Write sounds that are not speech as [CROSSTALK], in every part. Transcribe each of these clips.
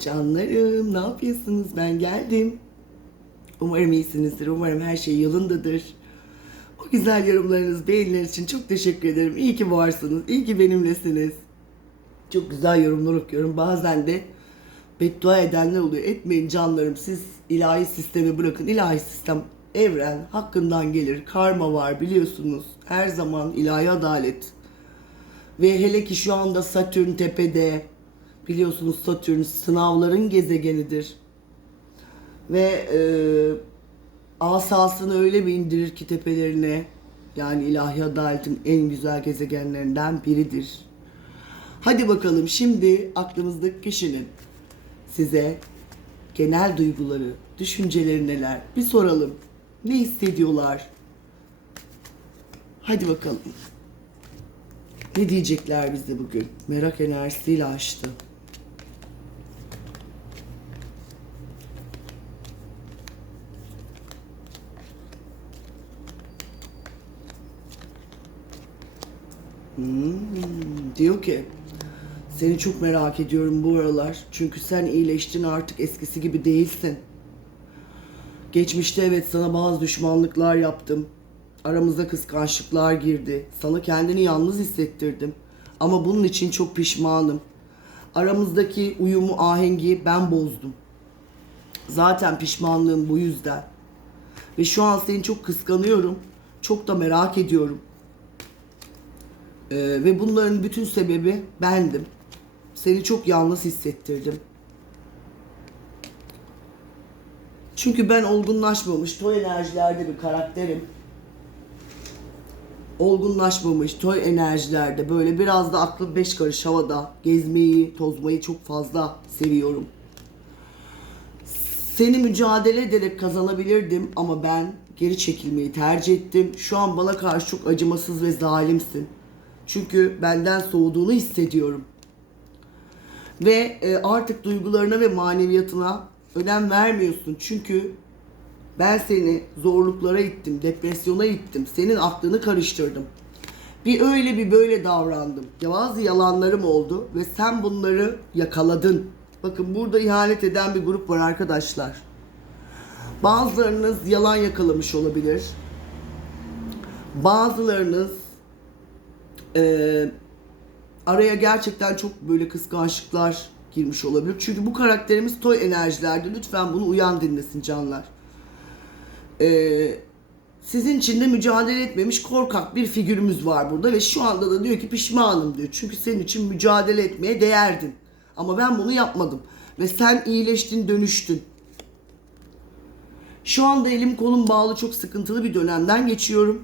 Canlarım ne yapıyorsunuz? Ben geldim. Umarım iyisinizdir. Umarım her şey yolundadır. O güzel yorumlarınız, beğenileriniz için çok teşekkür ederim. İyi ki varsınız. İyi ki benimlesiniz. Çok güzel yorumlar okuyorum. Bazen de beddua edenler oluyor. Etmeyin canlarım. Siz ilahi sistemi bırakın. İlahi sistem evren hakkından gelir. Karma var biliyorsunuz. Her zaman ilahi adalet. Ve hele ki şu anda Satürn tepede. Biliyorsunuz Satürn sınavların gezegenidir. Ve e, asasını öyle bir indirir ki tepelerine. Yani ilahi adaletin en güzel gezegenlerinden biridir. Hadi bakalım şimdi aklımızdaki kişinin size genel duyguları, düşünceleri neler? Bir soralım. Ne hissediyorlar? Hadi bakalım. Ne diyecekler bize bugün? Merak enerjisiyle açtı. Hmm, diyor ki seni çok merak ediyorum bu aralar. Çünkü sen iyileştin artık eskisi gibi değilsin. Geçmişte evet sana bazı düşmanlıklar yaptım. Aramıza kıskançlıklar girdi. Sana kendini yalnız hissettirdim. Ama bunun için çok pişmanım. Aramızdaki uyumu, ahengi ben bozdum. Zaten pişmanlığım bu yüzden. Ve şu an seni çok kıskanıyorum. Çok da merak ediyorum. Ee, ve bunların bütün sebebi bendim. Seni çok yalnız hissettirdim. Çünkü ben olgunlaşmamış, toy enerjilerde bir karakterim. Olgunlaşmamış, toy enerjilerde böyle biraz da aklım beş karış havada gezmeyi, tozmayı çok fazla seviyorum. Seni mücadele ederek kazanabilirdim ama ben geri çekilmeyi tercih ettim. Şu an bana karşı çok acımasız ve zalimsin. Çünkü benden soğuduğunu hissediyorum. Ve e, artık duygularına ve maneviyatına önem vermiyorsun. Çünkü ben seni zorluklara ittim, depresyona ittim. Senin aklını karıştırdım. Bir öyle bir böyle davrandım. Bazı yalanlarım oldu ve sen bunları yakaladın. Bakın burada ihanet eden bir grup var arkadaşlar. Bazılarınız yalan yakalamış olabilir. Bazılarınız e, araya gerçekten çok böyle kıskançlıklar girmiş olabilir. Çünkü bu karakterimiz toy enerjilerde. Lütfen bunu uyan dinlesin canlar. E, sizin için de mücadele etmemiş korkak bir figürümüz var burada ve şu anda da diyor ki pişmanım diyor. Çünkü senin için mücadele etmeye değerdin. Ama ben bunu yapmadım. Ve sen iyileştin, dönüştün. Şu anda elim kolum bağlı çok sıkıntılı bir dönemden geçiyorum.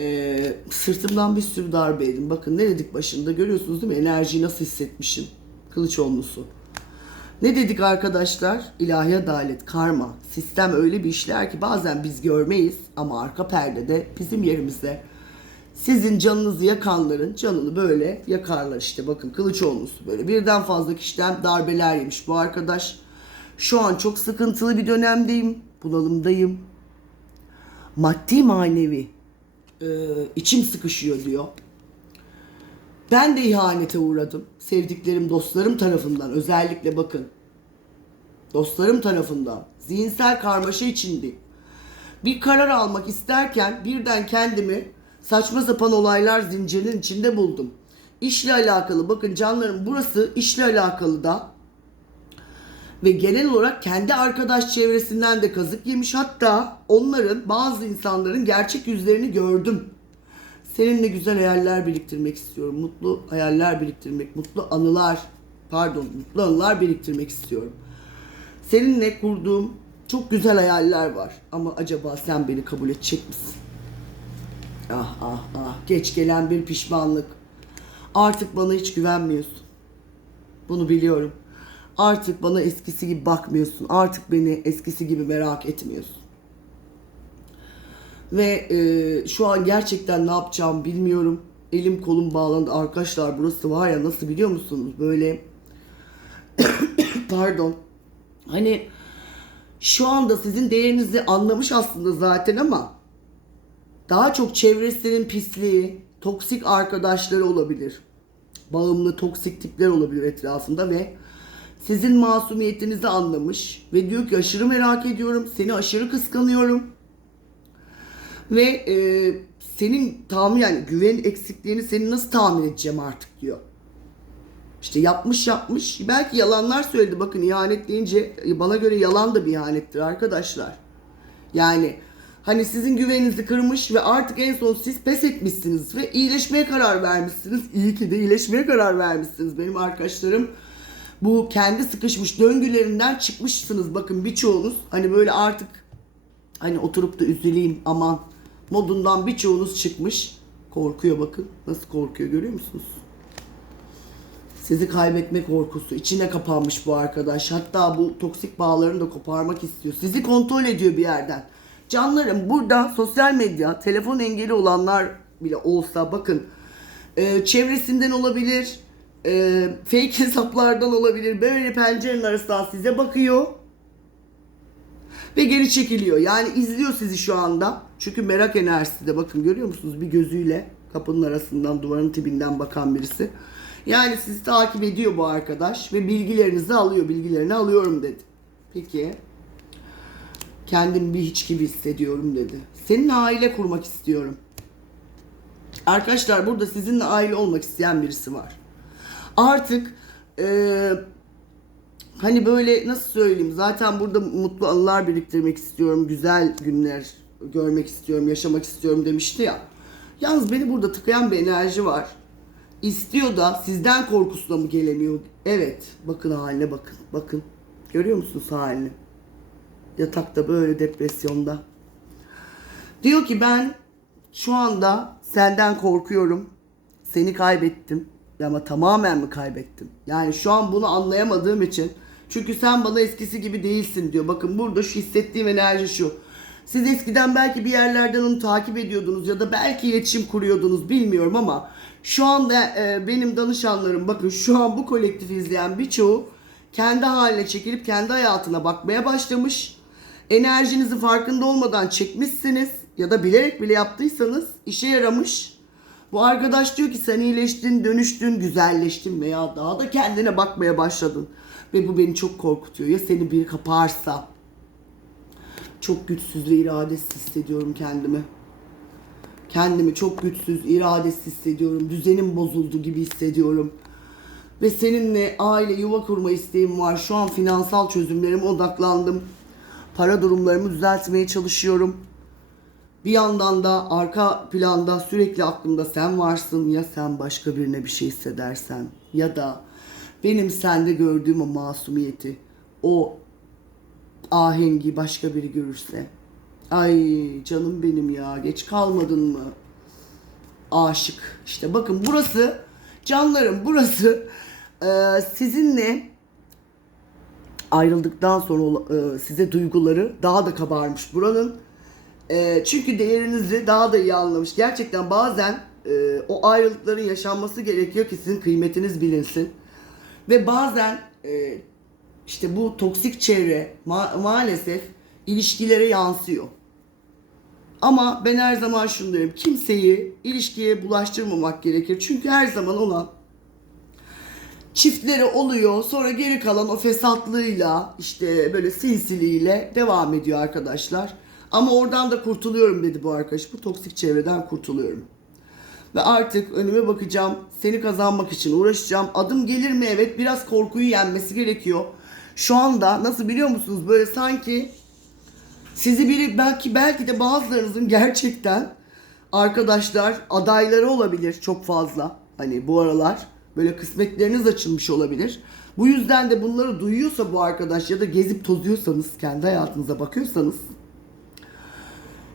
Ee, sırtımdan bir sürü darbe yedim. Bakın ne dedik başında görüyorsunuz değil mi? Enerjiyi nasıl hissetmişim. Kılıçoğlu'su. Ne dedik arkadaşlar? İlahi adalet, karma. Sistem öyle bir işler ki bazen biz görmeyiz ama arka perdede bizim yerimizde sizin canınızı yakanların canını böyle yakarlar işte. Bakın Kılıçoğlu'su böyle birden fazla kişiden darbeler yemiş bu arkadaş. Şu an çok sıkıntılı bir dönemdeyim. Bunalımdayım. Maddi manevi e, içim sıkışıyor diyor. Ben de ihanete uğradım. Sevdiklerim, dostlarım tarafından özellikle bakın. Dostlarım tarafından zihinsel karmaşa içindeyim. Bir karar almak isterken birden kendimi saçma sapan olaylar zincirinin içinde buldum. İşle alakalı bakın canlarım burası işle alakalı da ve genel olarak kendi arkadaş çevresinden de kazık yemiş. Hatta onların bazı insanların gerçek yüzlerini gördüm. Seninle güzel hayaller biriktirmek istiyorum. Mutlu hayaller biriktirmek, mutlu anılar, pardon, mutlu anılar biriktirmek istiyorum. Seninle kurduğum çok güzel hayaller var. Ama acaba sen beni kabul edecek misin? Ah ah ah. Geç gelen bir pişmanlık. Artık bana hiç güvenmiyorsun. Bunu biliyorum. Artık bana eskisi gibi bakmıyorsun. Artık beni eskisi gibi merak etmiyorsun. Ve e, şu an gerçekten ne yapacağımı bilmiyorum. Elim kolum bağlandı. Arkadaşlar burası var ya nasıl biliyor musunuz? Böyle [COUGHS] pardon. Hani şu anda sizin değerinizi anlamış aslında zaten ama daha çok çevresinin pisliği, toksik arkadaşları olabilir. Bağımlı, toksik tipler olabilir etrafında ve Sizin masumiyetinizi anlamış ve diyor ki aşırı merak ediyorum, seni aşırı kıskanıyorum. Ve e, senin tahmin yani güven eksikliğini seni nasıl tahmin edeceğim artık diyor. İşte yapmış yapmış. Belki yalanlar söyledi. Bakın ihanet deyince bana göre yalan da bir ihanettir arkadaşlar. Yani hani sizin güveninizi kırmış ve artık en son siz pes etmişsiniz ve iyileşmeye karar vermişsiniz. İyi ki de iyileşmeye karar vermişsiniz. Benim arkadaşlarım bu kendi sıkışmış döngülerinden çıkmışsınız. Bakın birçoğunuz hani böyle artık hani oturup da üzüleyim aman modundan birçoğunuz çıkmış. Korkuyor bakın. Nasıl korkuyor görüyor musunuz? Sizi kaybetme korkusu. içine kapanmış bu arkadaş. Hatta bu toksik bağlarını da koparmak istiyor. Sizi kontrol ediyor bir yerden. Canlarım burada sosyal medya, telefon engeli olanlar bile olsa bakın e, çevresinden olabilir, e, fake hesaplardan olabilir. Böyle pencerenin arasından size bakıyor ve geri çekiliyor. Yani izliyor sizi şu anda. Çünkü merak enerjisi de bakın görüyor musunuz bir gözüyle kapının arasından duvarın tipinden bakan birisi. Yani sizi takip ediyor bu arkadaş ve bilgilerinizi alıyor. Bilgilerini alıyorum dedi. Peki. Kendimi bir hiç gibi hissediyorum dedi. Seninle aile kurmak istiyorum. Arkadaşlar burada sizinle aile olmak isteyen birisi var. Artık eee hani böyle nasıl söyleyeyim zaten burada mutlu anılar biriktirmek istiyorum. Güzel günler görmek istiyorum, yaşamak istiyorum demişti ya. Yalnız beni burada tıkayan bir enerji var. İstiyor da sizden korkusuna mı gelemiyor? Evet. Bakın haline bakın. Bakın. Görüyor musunuz halini? Yatakta böyle depresyonda. Diyor ki ben şu anda senden korkuyorum. Seni kaybettim. Ama tamamen mi kaybettim? Yani şu an bunu anlayamadığım için. Çünkü sen bana eskisi gibi değilsin diyor. Bakın burada şu hissettiğim enerji şu. Siz eskiden belki bir yerlerden onu takip ediyordunuz ya da belki iletişim kuruyordunuz bilmiyorum ama şu anda e, benim danışanlarım bakın şu an bu kolektifi izleyen birçoğu kendi haline çekilip kendi hayatına bakmaya başlamış. Enerjinizi farkında olmadan çekmişsiniz ya da bilerek bile yaptıysanız işe yaramış. Bu arkadaş diyor ki sen iyileştin, dönüştün, güzelleştin veya daha da kendine bakmaya başladın. Ve bu beni çok korkutuyor. Ya seni biri kaparsa? Çok güçsüz ve iradesiz hissediyorum kendimi. Kendimi çok güçsüz, iradesiz hissediyorum. Düzenim bozuldu gibi hissediyorum. Ve seninle aile, yuva kurma isteğim var. Şu an finansal çözümlerime odaklandım. Para durumlarımı düzeltmeye çalışıyorum. Bir yandan da arka planda sürekli aklımda sen varsın ya sen başka birine bir şey hissedersen ya da benim sende gördüğüm o masumiyeti, o ahengi başka biri görürse. Ay canım benim ya geç kalmadın mı? Aşık. İşte bakın burası canlarım burası e, sizinle ayrıldıktan sonra e, size duyguları daha da kabarmış buranın. E, çünkü değerinizi daha da iyi anlamış. Gerçekten bazen e, o ayrılıkların yaşanması gerekiyor ki sizin kıymetiniz bilinsin. Ve bazen e, işte bu toksik çevre ma- maalesef ilişkilere yansıyor. Ama ben her zaman şunu derim. Kimseyi ilişkiye bulaştırmamak gerekir. Çünkü her zaman olan çiftleri oluyor. Sonra geri kalan o fesatlığıyla işte böyle sinsiliğiyle devam ediyor arkadaşlar. Ama oradan da kurtuluyorum dedi bu arkadaş. Bu toksik çevreden kurtuluyorum. Ve artık önüme bakacağım. Seni kazanmak için uğraşacağım. Adım gelir mi? Evet biraz korkuyu yenmesi gerekiyor. Şu anda nasıl biliyor musunuz? Böyle sanki sizi biri belki belki de bazılarınızın gerçekten arkadaşlar adayları olabilir çok fazla. Hani bu aralar böyle kısmetleriniz açılmış olabilir. Bu yüzden de bunları duyuyorsa bu arkadaş ya da gezip tozuyorsanız kendi hayatınıza bakıyorsanız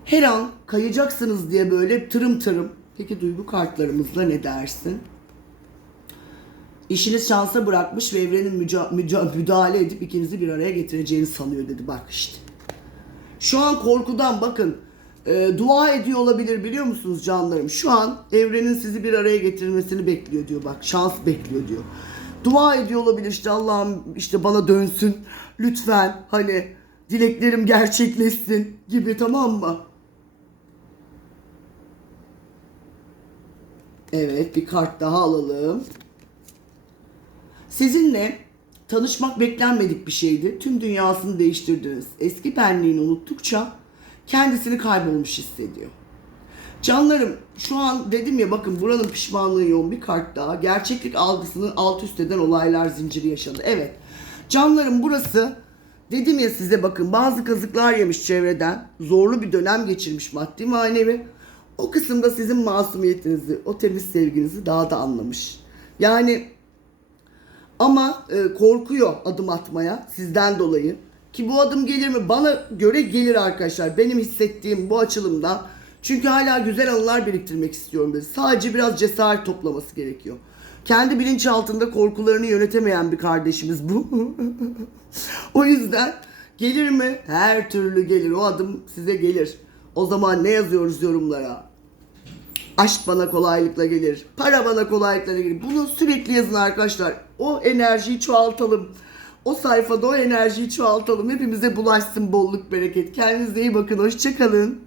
her an kayacaksınız diye böyle tırım tırım. Peki duygu kartlarımızla ne dersin? İşiniz şansa bırakmış ve evrenin müca- müca- müdahale edip ikinizi bir araya getireceğini sanıyor dedi. Bak işte. Şu an korkudan bakın e, dua ediyor olabilir biliyor musunuz canlarım? Şu an evrenin sizi bir araya getirmesini bekliyor diyor bak. Şans bekliyor diyor. Dua ediyor olabilir işte Allah'ım işte bana dönsün. Lütfen hani dileklerim gerçekleşsin gibi tamam mı? Evet bir kart daha alalım. Sizinle tanışmak beklenmedik bir şeydi. Tüm dünyasını değiştirdiniz. Eski benliğini unuttukça kendisini kaybolmuş hissediyor. Canlarım şu an dedim ya bakın buranın pişmanlığı yoğun bir kart daha. Gerçeklik algısını alt üst eden olaylar zinciri yaşadı. Evet. Canlarım burası dedim ya size bakın bazı kazıklar yemiş çevreden. Zorlu bir dönem geçirmiş maddi manevi. O kısımda sizin masumiyetinizi, o temiz sevginizi daha da anlamış. Yani ama e, korkuyor adım atmaya sizden dolayı. Ki bu adım gelir mi? Bana göre gelir arkadaşlar. Benim hissettiğim bu açılımdan. Çünkü hala güzel anılar biriktirmek istiyorum dedi. Sadece biraz cesaret toplaması gerekiyor. Kendi bilinçaltında korkularını yönetemeyen bir kardeşimiz bu. [LAUGHS] o yüzden gelir mi? Her türlü gelir. O adım size gelir. O zaman ne yazıyoruz yorumlara? Aşk bana kolaylıkla gelir. Para bana kolaylıkla gelir. Bunu sürekli yazın arkadaşlar. O enerjiyi çoğaltalım. O sayfada o enerjiyi çoğaltalım. Hepimize bulaşsın bolluk bereket. Kendinize iyi bakın. Hoşçakalın.